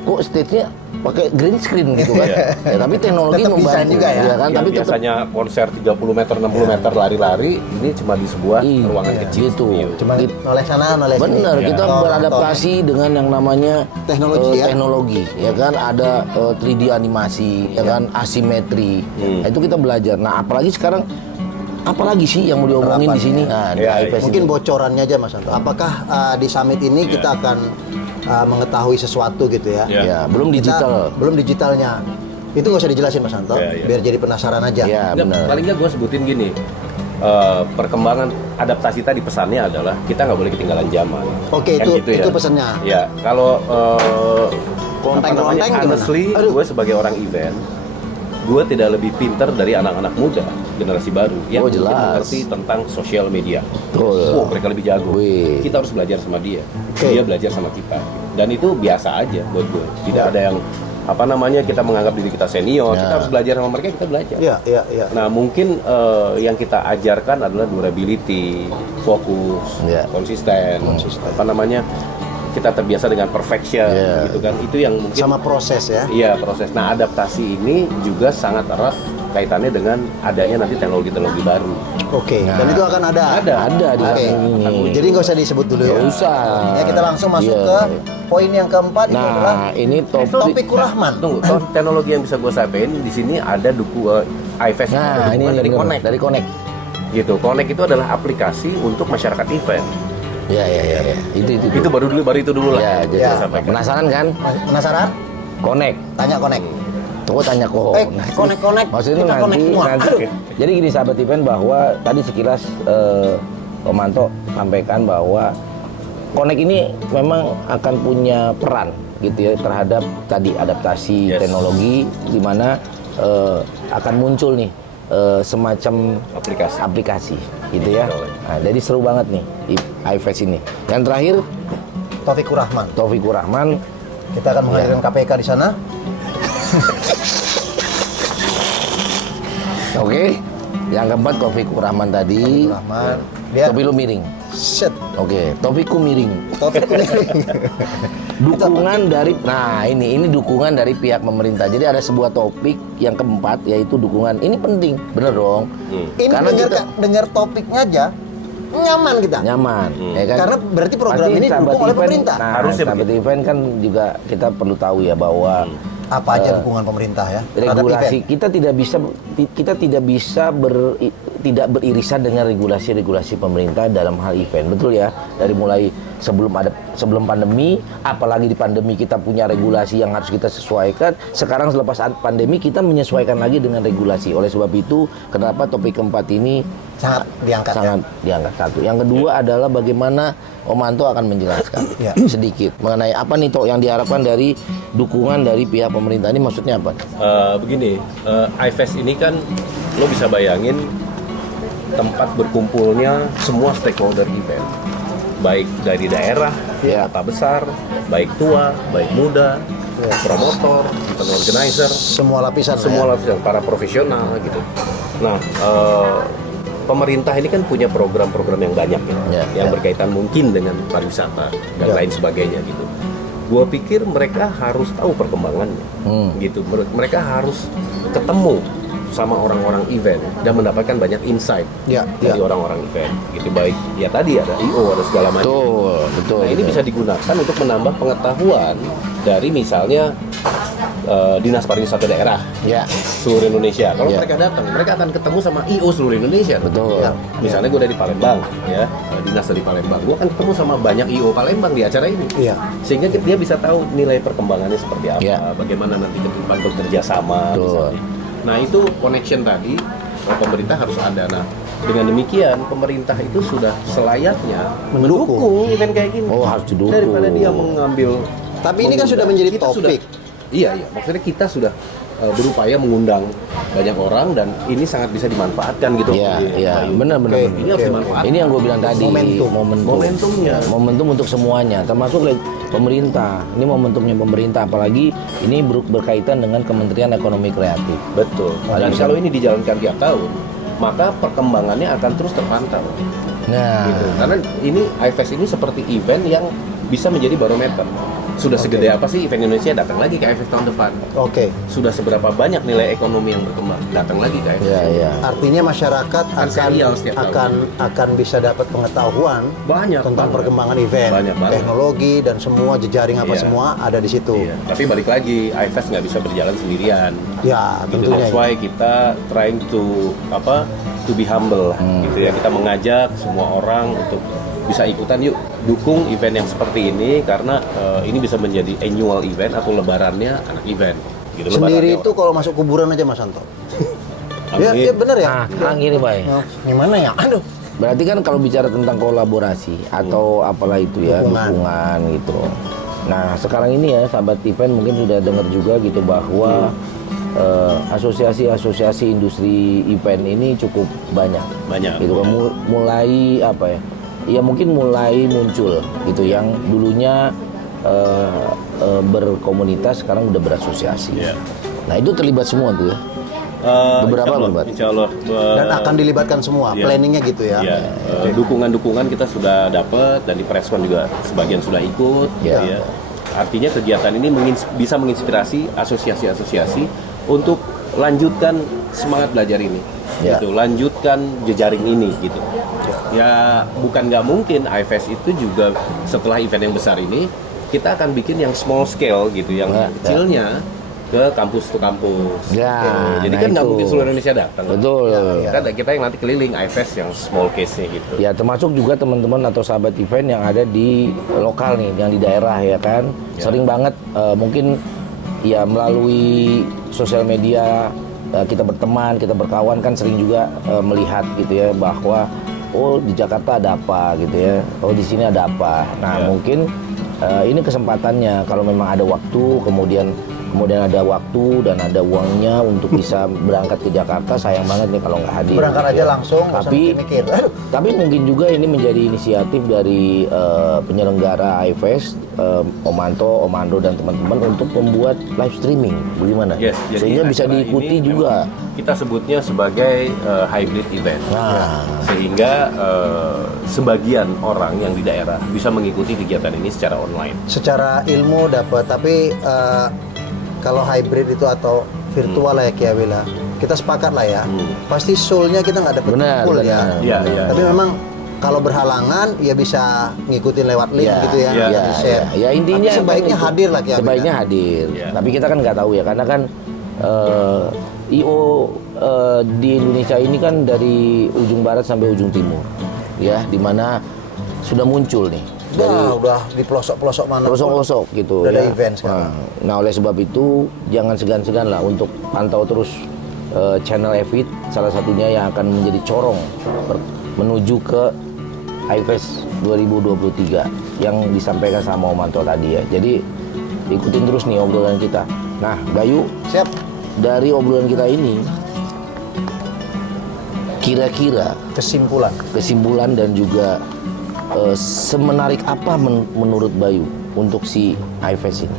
kok stage-nya pakai green screen gitu kan? Ya, tapi teknologi Tetap membantu, desain juga ya. kan? Yang Tapi tetap biasanya konser 30 meter, 60 meter lari-lari, ini cuma di sebuah ruangan kecil. gitu. Cuma noleh sana, noleh sini. Bener, kita Tor, beradaptasi dengan yang namanya Teknologi, ya kan, ada 3D animasi, ya kan, asimetri. Nah, itu kita belajar. Nah, apalagi sekarang, apalagi sih yang mau diomongin di sini? Nah, di Ya, IFES Mungkin ini. bocorannya aja Mas Anto. Apakah di summit ini kita akan mengetahui sesuatu gitu ya? Ya, belum digital. Belum digitalnya. Itu nggak usah dijelasin Mas Anto, Ya. biar jadi penasaran aja. Ya, Nggak, benar. paling nggak gue sebutin gini, perkembangan adaptasi tadi pesannya adalah kita nggak boleh ketinggalan zaman. Oke, Kan itu gitu ya. pesannya. Ya, kalau Kelenteng-kelenteng gimana? honestly, Aduh. gue sebagai orang event, gue tidak lebih pinter dari anak-anak muda generasi baru yang Oh, mungkin jelas. mengerti tentang sosial media. Betul. Oh, mereka lebih jago. Wih. Kita harus belajar sama dia. Oke. Dia belajar sama kita. Dan itu biasa aja buat gue. Tidak ada yang kita menganggap diri kita senior. Ya. Kita harus belajar sama mereka, kita belajar. Iya. Nah, mungkin yang kita ajarkan adalah durability, fokus, Ya. konsisten. Kita terbiasa dengan perfection, Ya. gitu kan. Itu yang mungkin Sama proses ya. iya proses. Nah, adaptasi ini juga sangat erat kaitannya dengan adanya nanti teknologi-teknologi baru. Oke, dan itu akan ada. Ada di Oke. sana ini. Jadi nggak usah disebut dulu ya. Nggak usah. Ya, kita langsung masuk Iya. ke poin yang keempat itu adalah Nah, ini Taufik Kurahman. Tunggu, teknologi yang bisa gue sampaikan di sini ada iFest, Nah, ada ini dukungan dari bener, Connect. dari Connect. Gitu. Connect itu adalah aplikasi untuk masyarakat event. Ya. Itu. Itu baru itu dulu lah. Ya, yang jadi kita Ya. sampaikan. penasaran kan? Penasaran? Connect. Tanya Connect. Tunggu tanya kok. Connect. Maksudnya Kita connect semua. nanti. Jadi gini sahabat event, bahwa tadi sekilas Om Manto sampaikan bahwa Connect ini memang akan punya peran gitu ya terhadap tadi adaptasi Yes. teknologi, di mana akan muncul nih semacam aplikasi gitu ya. Nah, jadi seru banget nih iFest ini. Yang terakhir Taufik Kurahman. Taufik Kurahman. Kita akan menghadirkan KPK di sana. Oke. Yang keempat Taufik Kurahman tadi. Kurahman. Dia Topi lu miring. set. Oke, Taufikku miring. Taufik Dukungan dari, nah ini dukungan dari pihak pemerintah. Jadi ada sebuah topik yang keempat, yaitu dukungan. Ini penting, bener dong. Ini Karena dengar topiknya aja nyaman kita. nyaman, ya kan? Karena berarti program Pasti ini sahabat didukung oleh event- pemerintah. Nah, Harusnya sahabat event kan juga kita perlu tahu ya bahwa Apa aja dukungan pemerintah ya terhadap regulasi event. kita tidak bisa tidak beririsan dengan regulasi pemerintah dalam hal event, betul ya? Dari mulai sebelum pandemi, apalagi di pandemi kita punya regulasi yang harus kita sesuaikan. Sekarang selepas pandemi kita menyesuaikan lagi dengan regulasi. Oleh sebab itu, kenapa topik keempat ini Sangat diangkat sangat diangkat satu. Yang kedua adalah bagaimana Om Manto akan menjelaskan Ya. sedikit mengenai apa nih Tok yang diharapkan dari dukungan dari pihak pemerintah ini, maksudnya apa? Begini, iFest ini kan lo bisa bayangin tempat berkumpulnya semua stakeholder event, baik dari daerah, Ya. kota besar, baik tua, baik muda, promotor, event organizer, Semua lapisan. semua ya. lapisan, para profesional gitu. Nah, pemerintah ini kan punya program-program yang banyak Ya, yang ya. berkaitan mungkin dengan pariwisata dan Ya. lain sebagainya gitu. Gua pikir mereka harus tahu perkembangannya, gitu. Mereka harus ketemu sama orang-orang event dan mendapatkan banyak insight Ya, dari ya. orang-orang event, gitu. Baik ya tadi ada IO, ada segala macam. Betul. Nah, ini bisa digunakan untuk menambah pengetahuan dari misalnya dinas pariwisata daerah Ya, seluruh Indonesia. Kalau Ya. mereka datang, mereka akan ketemu sama IO seluruh Indonesia. betul. Ya. Misalnya gue dari Palembang, ya dinas dari Palembang, gue akan ketemu sama banyak IO Palembang di acara ini. Iya. Sehingga dia bisa tahu nilai perkembangannya seperti apa, Ya. bagaimana nanti ke depan bekerja sama. Betul. Misalnya. Nah itu connection tadi pemerintah harus ada. Nah dengan demikian pemerintah itu sudah selayaknya Mendukung. mendukung event kayak gini. Oh, harus didukung. Daripada dia mengambil. Tapi ini kan sudah menjadi Kita topik. Iya. Maksudnya kita sudah berupaya mengundang banyak orang dan ini sangat bisa dimanfaatkan gitu. Iya, iya, Bayu. benar. Ini harus Oke. dimanfaatkan. Ini yang gue bilang tadi, Momentumnya. Momentum untuk semuanya, termasuk pemerintah. Ini momentumnya pemerintah, apalagi ini berkaitan dengan Kementerian Ekonomi Kreatif. Betul. Dan Bisa- kalau ini dijalankan tiap tahun, maka perkembangannya akan terus terpantau. Nah, Gitu. Karena ini iFest ini seperti event yang bisa menjadi barometer. Sudah segede apa sih event Indonesia, datang lagi ke iFest tahun depan. Oke. Sudah seberapa banyak nilai ekonomi yang berkembang, datang lagi ke iFest. ya, ya. Artinya masyarakat Kan serial setiap akan bisa dapat pengetahuan Banyak tentang banget. perkembangan event, Banyak banget. teknologi dan semua jejaring apa Iya. semua ada di situ. Iya. Tapi balik lagi, iFest nggak bisa berjalan sendirian. Ya, Gitu. tentunya. That's why kita trying to be humble lah, gitu ya. Kita mengajak semua orang untuk bisa ikutan, yuk dukung event yang seperti ini karena ini bisa menjadi annual event atau lebarannya anak event. Gitu, Sendiri lebarannya itu kalau masuk kuburan aja Mas Anto. orang. Ya, Amin. ya benar ya. Nah, sekarang gini, Bay. Oh, gimana ya? Aduh. Berarti kan kalau bicara tentang kolaborasi atau apalah itu ya, Dukungan. dukungan gitu. Nah, sekarang ini ya, sahabat event mungkin sudah dengar juga gitu bahwa asosiasi-asosiasi industri event ini cukup banyak. Banyak. Gitu kan, mulai apa ya? Ya mungkin mulai muncul gitu yang dulunya berkomunitas sekarang udah berasosiasi. Iya. Nah, itu terlibat semua tuh ya. Beberapa Insya Allah, terlibat. Insya Allah. Dan akan dilibatkan semua, Iya. planningnya gitu ya. Ya, dukungan-dukungan kita sudah dapat dan di Preskon juga sebagian sudah ikut. Ya. Gitu ya. Artinya kegiatan ini bisa menginspirasi asosiasi-asosiasi untuk lanjutkan semangat belajar ini. Ya. Gitu, lanjutkan jejaring ini gitu. Ya bukan nggak mungkin iFest itu juga setelah event yang besar ini kita akan bikin yang small scale gitu, yang Ya, kecilnya ke kampus to kampus. Ya, Gitu. Jadi nah kan nggak itu. mungkin seluruh Indonesia datang. Betul. Kan kita yang nanti keliling iFest yang small case-nya gitu. Ya, termasuk juga teman-teman atau sahabat event yang ada di lokal nih, yang di daerah ya kan. Ya. Sering banget mungkin ya melalui sosial media kita berteman, kita berkawan kan sering juga melihat gitu ya bahwa oh di Jakarta ada apa gitu ya. Oh di sini ada apa. Nah, Ya. mungkin ini kesempatannya kalau memang ada waktu, kemudian ada waktu dan ada uangnya untuk bisa berangkat ke Jakarta, sayang banget nih kalau nggak hadir. Berangkat gitu aja ya. langsung, nggak usah Tapi mikir. Aduh. tapi mungkin juga ini menjadi inisiatif dari penyelenggara iFest, Om Anto, Om Ando dan teman-teman untuk membuat live streaming, bagaimana? Yes, jadi Sehingga bisa acara diikuti ini juga. memang kita sebutnya sebagai hybrid event. Nah, Sehingga sebagian orang yang di daerah bisa mengikuti kegiatan ini secara online. Secara ilmu dapat, tapi kalau hybrid itu atau virtual lah ya Kiawila, kita sepakat lah ya. Pasti soul-nya kita nggak dapat Benar, full benar. ya. Iya, iya. Tapi memang kalau berhalangan ya bisa ngikutin lewat link ya, gitu ya, ya, bisa ya, di-share. ya, intinya Tapi sebaiknya kan itu. hadir lah Kiawila. Sebaiknya hadir. Ya. Tapi kita kan nggak tahu ya, karena kan IO di Indonesia ini kan dari ujung barat sampai ujung timur, ya, dimana sudah muncul nih. Udah di pelosok-pelosok mana pun. Pelosok-pelosok gitu Udah ada ya. event sekarang. Nah, oleh sebab itu jangan segan-segan lah untuk pantau terus channel Evit, salah satunya yang akan menjadi corong menuju ke iFest 2023 yang disampaikan sama Om Anto tadi ya. Jadi ikutin terus nih obrolan kita. Nah, Bayu, Siap. dari obrolan kita ini kira-kira kesimpulan dan juga semenarik apa menurut Bayu untuk si iFest ini?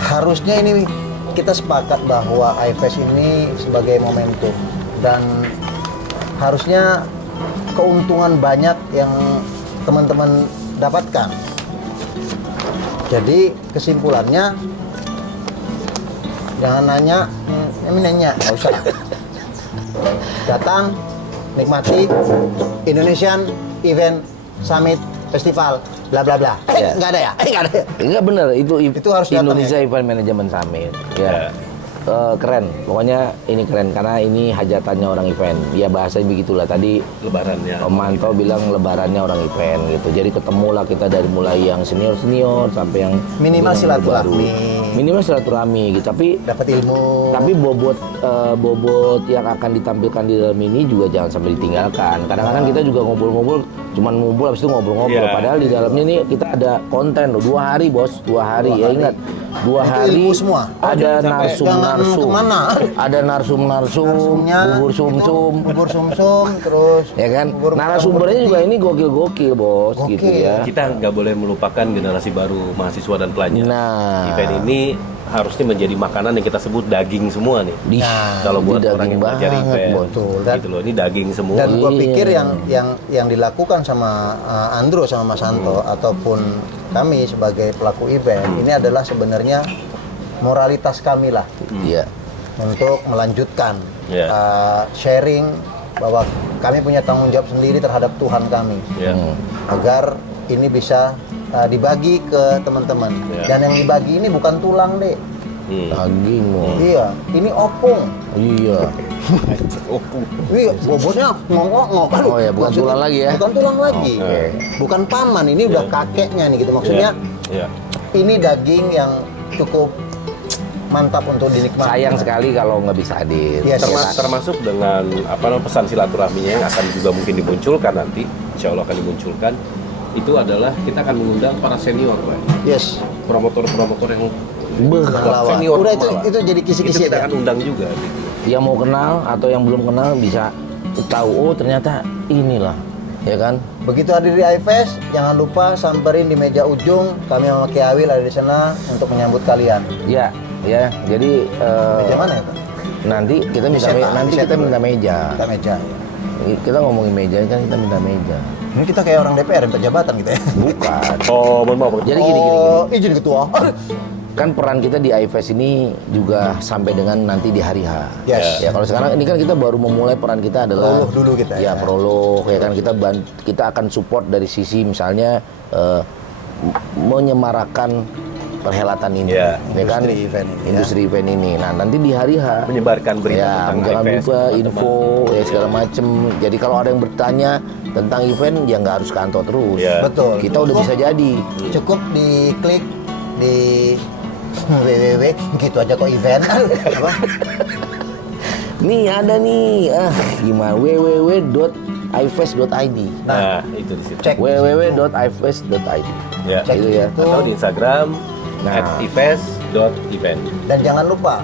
Harusnya ini kita sepakat bahwa iFest ini sebagai momentum dan harusnya keuntungan banyak yang teman-teman dapatkan. Jadi kesimpulannya jangan nanya, ini nanya, nggak usah. Datang, nikmati Indonesian Event Summit Festival bla bla bla. Ya. Nggak ada ya? Nggak ada ya? Enggak bener, itu harus datang Indonesia Event Management Summit. Ya. Keren, pokoknya ini keren karena ini hajatannya orang event. Ya bahasanya begitulah tadi. Lebarannya. Om Manto bilang lebarannya orang event gitu. Jadi ketemulah kita dari mulai yang senior sampai yang Minimal yang silaturahmi. baru. Minimal silaturahmi gitu. Dapat ilmu. Tapi bobot yang akan ditampilkan di dalam ini juga jangan sampai ditinggalkan. Kadang-kadang kita juga ngobrol-ngobrol, cuman ngumpul habis itu ngobrol-ngobrol. Iya. Padahal di dalamnya ini kita ada konten loh. 2 hari bos, 2 hari. Ya ingat, 2 Itu hari ilmu semua. ada narsum-narsum, kemana? ada narsum-narsum, Narsumnya, bubur sumsum, bubur sumsum, terus ya kan. bubur- Narasumbernya juga ini gokil-gokil bos, Gokil. gitu ya. Kita nggak boleh melupakan generasi baru mahasiswa dan pelajar. Nah, Event ini harusnya menjadi makanan yang kita sebut daging semua nih. di, Kalau buat di orang daging yang belajar banget, event, Bos. Betul. Dan- gitu loh. Ini daging semua. Dan gue Iya. pikir yang dilakukan sama Andro sama Mas Santo ataupun kami sebagai pelaku event ini adalah sebenarnya moralitas kami lah Iya. untuk melanjutkan Iya. sharing bahwa kami punya tanggung jawab sendiri terhadap Tuhan kami Ya. agar ini bisa dibagi ke teman-teman. Iya. Dan yang dibagi ini bukan tulang deh, Daging loh. iya, ini opung. Iya. Iya, bobotnya ngomong kan. Oh ya, bukan tulang lagi ya? Bukan tulang lagi. Oke. Bukan paman, ini udah kakeknya nih gitu. Maksudnya Ya. ini daging yang cukup mantap untuk dinikmati. Sayang sekali kalau nggak bisa hadir. Yes. Termasuk dengan pesan silaturahminya yang akan juga mungkin dimunculkan nanti, insya Allah akan dimunculkan. Itu adalah kita akan mengundang para senior, Pak. Yes. Promotor-promotor yang Pahlawan. senior Udah malah. itu jadi Itu kisi-kisi kita aja. akan undang juga. Gitu. Yang mau kenal atau yang belum kenal bisa tahu, oh ternyata inilah, ya kan? Begitu hadir di iFest, jangan lupa samperin di meja ujung. Kami sama Ki Awil ada di sana untuk menyambut kalian. Ya, ya. Jadi Meja mana ya, Pak? nanti kita minta Disetak, nanti disetak kita dulu. minta meja. Kita meja. Kita ngomongin meja kan kita minta meja. Ini kita kayak orang DPR yang pejabatan gitu ya. Bukan. Oh, mohon maaf. Jadi gini. Izin ketua. Kan peran kita di iFest ini juga sampai dengan nanti di hari H. Yes. Ya kalau sekarang ini kan kita baru memulai peran kita adalah Prolog dulu kita, Ya ya. prolog ya kan kita akan support dari sisi misalnya menyemarakan perhelatan ini, Ya, ya kan? industri event ini, ya. Industri event ini. Nah nanti di hari H Menyebarkan berita ya tentang jangan iFest, buka teman-teman. info ya segala macem. Jadi kalau ada yang bertanya tentang event ya nggak harus ke kantor terus. Ya. Betul. Kita udah bisa jadi. Cukup diklik di www gitu aja kok event. Apa? Nih ada nih, gimana? www.ifest.id. Nah, itu di situ. Cek. www.ifest.id. Ya. Cek Itu ya. itu. Atau di Instagram Nah. @ifest.event. Dan jangan lupa,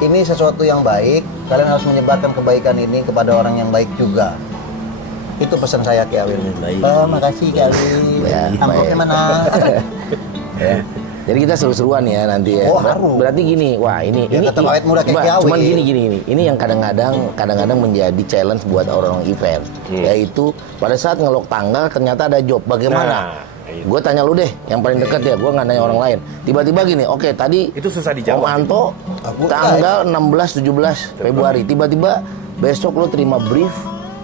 ini sesuatu yang baik. Kalian harus menyebarkan kebaikan ini kepada orang yang baik juga. Itu pesan saya Ki Awil. Baik. Makasih Ki Awil. Ya, Amplopnya baik. mana? Ya. Jadi kita seru-seruan ya nanti ya. Oh, harus. Berarti gini, wah ini Ya, tetap awet muda kayak Mbak, Kiawi. cuman gini. Ini yang kadang-kadang menjadi challenge buat orang event, yaitu pada saat ngelok tanggal ternyata ada job. Bagaimana? Nah, itu. Gue tanya lu deh, yang paling dekat ya. Gue nggak nanya orang lain. Tiba-tiba gini, oke tadi Itu susah Om dijawab. Anto tanggal 16-17 Februari. Tiba-tiba besok lo terima brief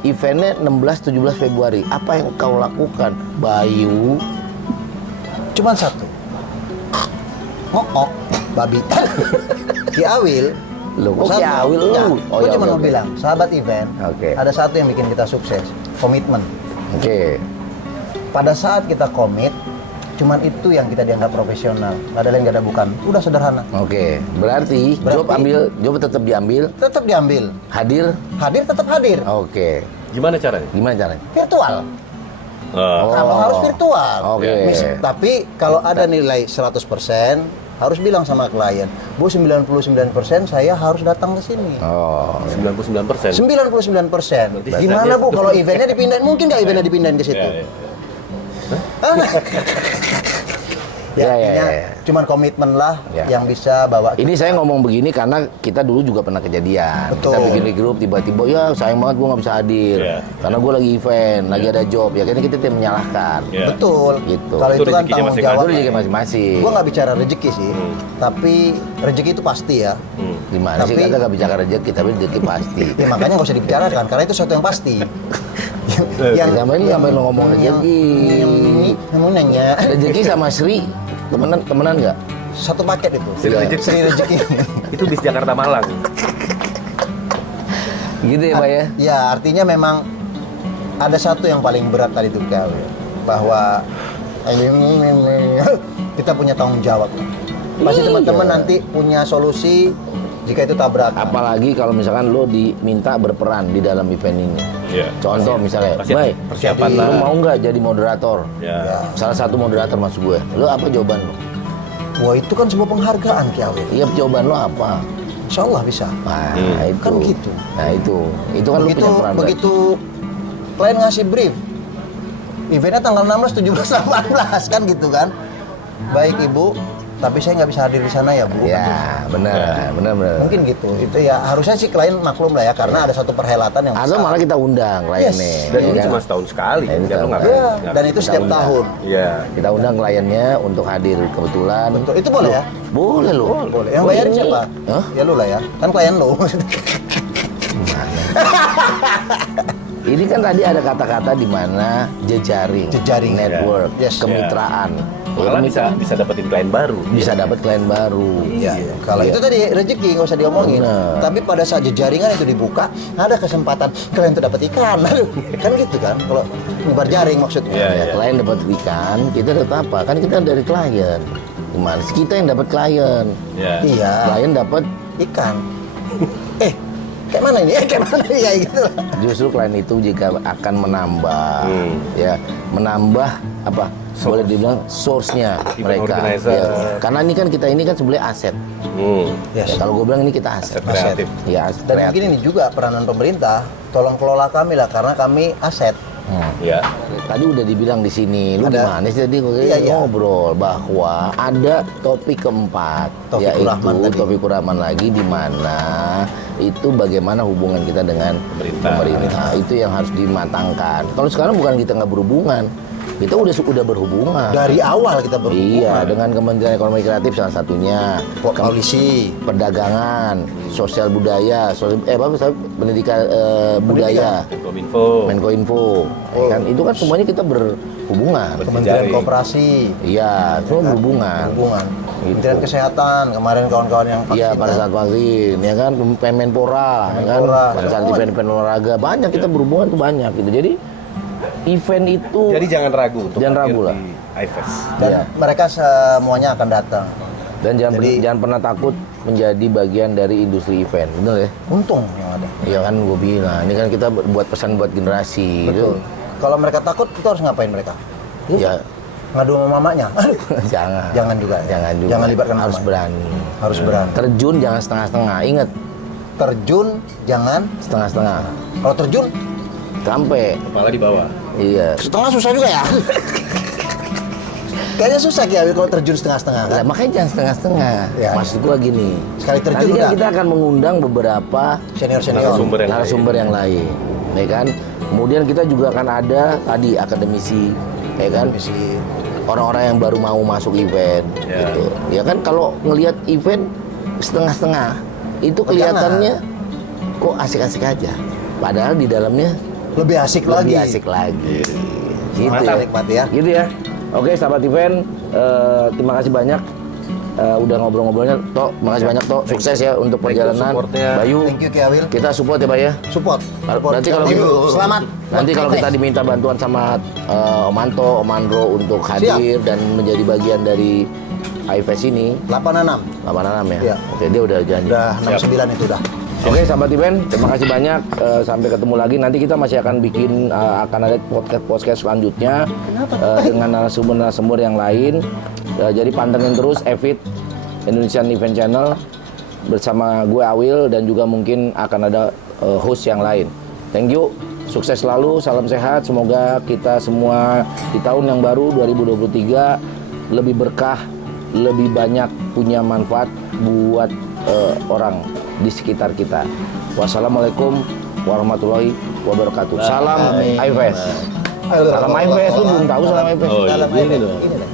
eventnya 16-17 Februari. Apa yang kau lakukan, Bayu? Cuman satu. Ngokok, babi. Ki Awil. Loh, kok Ki Satu. Awil lu? Ya, Oh, gue ya, cuma oke, mau oke. bilang, sahabat event, Oke. ada satu yang bikin kita sukses, komitmen. Oke. Pada saat kita komit, cuman itu yang kita dianggap profesional. Gak ada lain, gak ada bukan. Udah sederhana. Oke, berarti job tetap diambil, Tetap diambil. hadir. Hadir tetap hadir. Oke. Gimana caranya? Gimana caranya? Virtual. Oh. Kalau harus virtual. Oke. Tapi kalau ada nilai 100%, harus bilang sama klien, Bu 99% saya harus datang ke sini. Oh. 99%. 99%. Berarti Gimana sisanya- Bu kalau eventnya dipindahin? Mungkin nggak eventnya dipindahin ke situ? Ya, ya. Ya, ya, intinya ya. cuman komitmen lah Ya. yang bisa bawa Ini saya ngomong begini karena kita dulu juga pernah kejadian. Betul. Kita bikin di grup tiba-tiba ya sayang banget gue nggak bisa hadir Iya. karena gue lagi event, lagi ada job. Ya kan kita tidak menyalahkan. Ya. Betul. Gitu. Kalau Itu itu kan rezekinya tanggung masing-masing. jawab. Itu rezeki masing-masing. Gue nggak bicara rezeki sih, tapi rezeki itu pasti ya. Gimana sih Tapi- kita nggak bicara rezeki tapi rezeki pasti. Ya makanya nggak usah dibicarakan karena itu sesuatu yang pasti. Ya Ditambahin ngapain lo ngomong rezeki? Kamu nanya. Rezeki sama Sri temenan nggak? Satu paket itu. Sri Rezeki. Itu bis Jakarta Malang. Gitu ya Pak ya? Ya, artinya memang ada satu yang paling berat tadi tuh Kak, bahwa kita punya tanggung jawab. Pasti teman-teman nanti punya solusi jika itu tabrakan. Apalagi kalau misalkan lo diminta berperan di dalam event ini. Iya. Contoh misalnya, Bay, persiapan lo lah. mau nggak jadi moderator? Ya. Salah satu moderator maksud gue. Lo apa jawaban lo? Wah, itu kan sebuah penghargaan Kak. Iya, jawaban lo apa? Insya Allah bisa. Nah, itu. Kan gitu. Nah, itu kan Begitu lo punya peran. begitu klien ngasih brief, eventnya tanggal 16, 17, 18 kan gitu kan. Baik Ibu, tapi saya nggak bisa hadir di sana ya Bu. Ya, benar. Mungkin gitu. Itu ya harusnya sih klien maklum lah ya, karena ada satu perhelatan yang Atau besar. malah kita undang kliennya. Yes. Dan ya ini kan? cuma setahun sekali. Ya, ini Dan lo tahun. nggak Ya, nggak- dan itu setiap undang. tahun. Iya. Kita undang kliennya untuk hadir kebetulan. Betul. Itu boleh ya? Boleh lo. Boleh. Yang bayarin siapa? Hah? Ya lu lah ya. Kan klien lu. Ini kan tadi ada kata-kata di mana jejaring, Jejaring. network, Yes. kemitraan. Malah bisa dapetin klien baru. Bisa dapat klien baru. Ya, kalau itu tadi rezeki nggak usah diomongin. Bener. Tapi pada saat jejaringan itu dibuka, ada kesempatan klien itu dapat ikan. Aduh, kan gitu kan? Kalau bubar jaring maksudnya. Iya, Ya, klien dapat ikan, kita dapat apa? Kan kita dari klien. Gimana sih kita yang dapat klien? Ya. Iya. Klien dapat Ikan. Kayak mana ini? Kayak mana ini? Ya gitu lah. justru klien itu jika akan menambah, ya menambah apa? Boleh dibilang source-nya Event mereka. organizer. Ya. Karena ini kan kita ini kan sebenarnya aset. Yes. Ya, kalau gue bilang ini kita aset. Kreatif. Ya, aset Dan kreatif. mungkin ini juga peranan pemerintah, tolong kelola kami lah karena kami aset. Ya. Tadi udah dibilang di sini, lu Ada. gimana sih tadi Iya, iya. ngobrol bahwa ada topik keempat, Taufikur Rahman tadi. Taufikur Rahman lagi di mana itu bagaimana hubungan kita dengan Pemerintah. Itu yang harus dimatangkan. Kalau sekarang bukan kita nggak berhubungan, kita udah berhubungan. Dari awal kita berhubungan. Iya, dengan Kementerian Ekonomi Kreatif salah satunya, Polisi. perdagangan, sosial budaya, pendidikan budaya. Kominfo. Menkoinfo, kan itu kan semuanya kita berhubungan. Kementerian Jejaring. Koperasi. Iya, semua berhubungan. Hubungan. Gitu. Kementerian Kesehatan kemarin kawan-kawan yang vaksin. Iya, pada saat vaksin, ya kan, Kemenpora, ya kan, Kemenpora. pada saat event-event olahraga banyak kita berhubungan tuh banyak gitu. Jadi event itu Jadi jangan ragu untuk Jangan hadir ragu lah. di iFest. dan Iya. mereka semuanya akan datang. dan Jadi- jangan pernah takut menjadi bagian dari industri event, bener ya? Untung yang ada. Iya kan, gue bilang, ini kan kita buat pesan buat generasi, Betul. gitu. Kalau mereka takut, kita harus ngapain mereka? Ya, Ngadu sama mamanya. jangan. Jangan juga. Jangan juga. Jangan libatkan harus mama. berani. Harus berani. Terjun jangan setengah-setengah. Ingat, Terjun jangan. setengah-setengah. Kalau terjun Sampai. Kepala di bawah. Iya. setengah susah juga ya. Kayaknya susah ya kalau terjun setengah-setengah kan. Lah, makanya jangan setengah-setengah. Ya. Maksud gua gini. Sekali terjun Nanti kan udah. kita akan mengundang beberapa Senior-senior. narasumber yang lain, ya kan? Kemudian kita juga akan ada tadi akademisi, ya kan? Misi. Orang-orang yang baru mau masuk event, Ya. gitu. Ya kan kalau ngelihat event setengah-setengah, itu kelihatannya kok asik-asik aja. Padahal di dalamnya Lebih asik lebih lagi. asik lagi. Gitu Mantap, ya. nikmati ya. Gitu ya. Oke, sahabat event, terima kasih banyak udah ngobrol-ngobrolnya. Tok, makasih banyak Tok. Sukses ya untuk Thank you perjalanan. supportnya. Bayu, Thank you Ki Awil. kita support ya, Pak ya. Support. Berarti kalau Thank you. gitu- Selamat. Nanti kalau kita diminta bantuan sama Om Anto, Om Andro untuk hadir dan menjadi bagian dari iFest ini 86. 86 ya. Iya. Oke, dia udah janji. Udah 69 itu udah. Oke, sahabat event, terima kasih banyak. Sampai ketemu lagi. Nanti kita masih akan bikin akan ada podcast selanjutnya dengan narasumber yang lain. Jadi pantengin terus Evit Indonesian Event Channel bersama gue Awil dan juga mungkin akan ada host yang lain. Thank you. Sukses selalu, salam sehat. Semoga kita semua di tahun yang baru 2023 lebih berkah, lebih banyak punya manfaat buat orang di sekitar kita. Wassalamualaikum warahmatullahi wabarakatuh. Salam iFest. Salam iFest, lu belum tahu salam iFest? Oh, iya. Dalam Gini iPad. dong. Ini deh.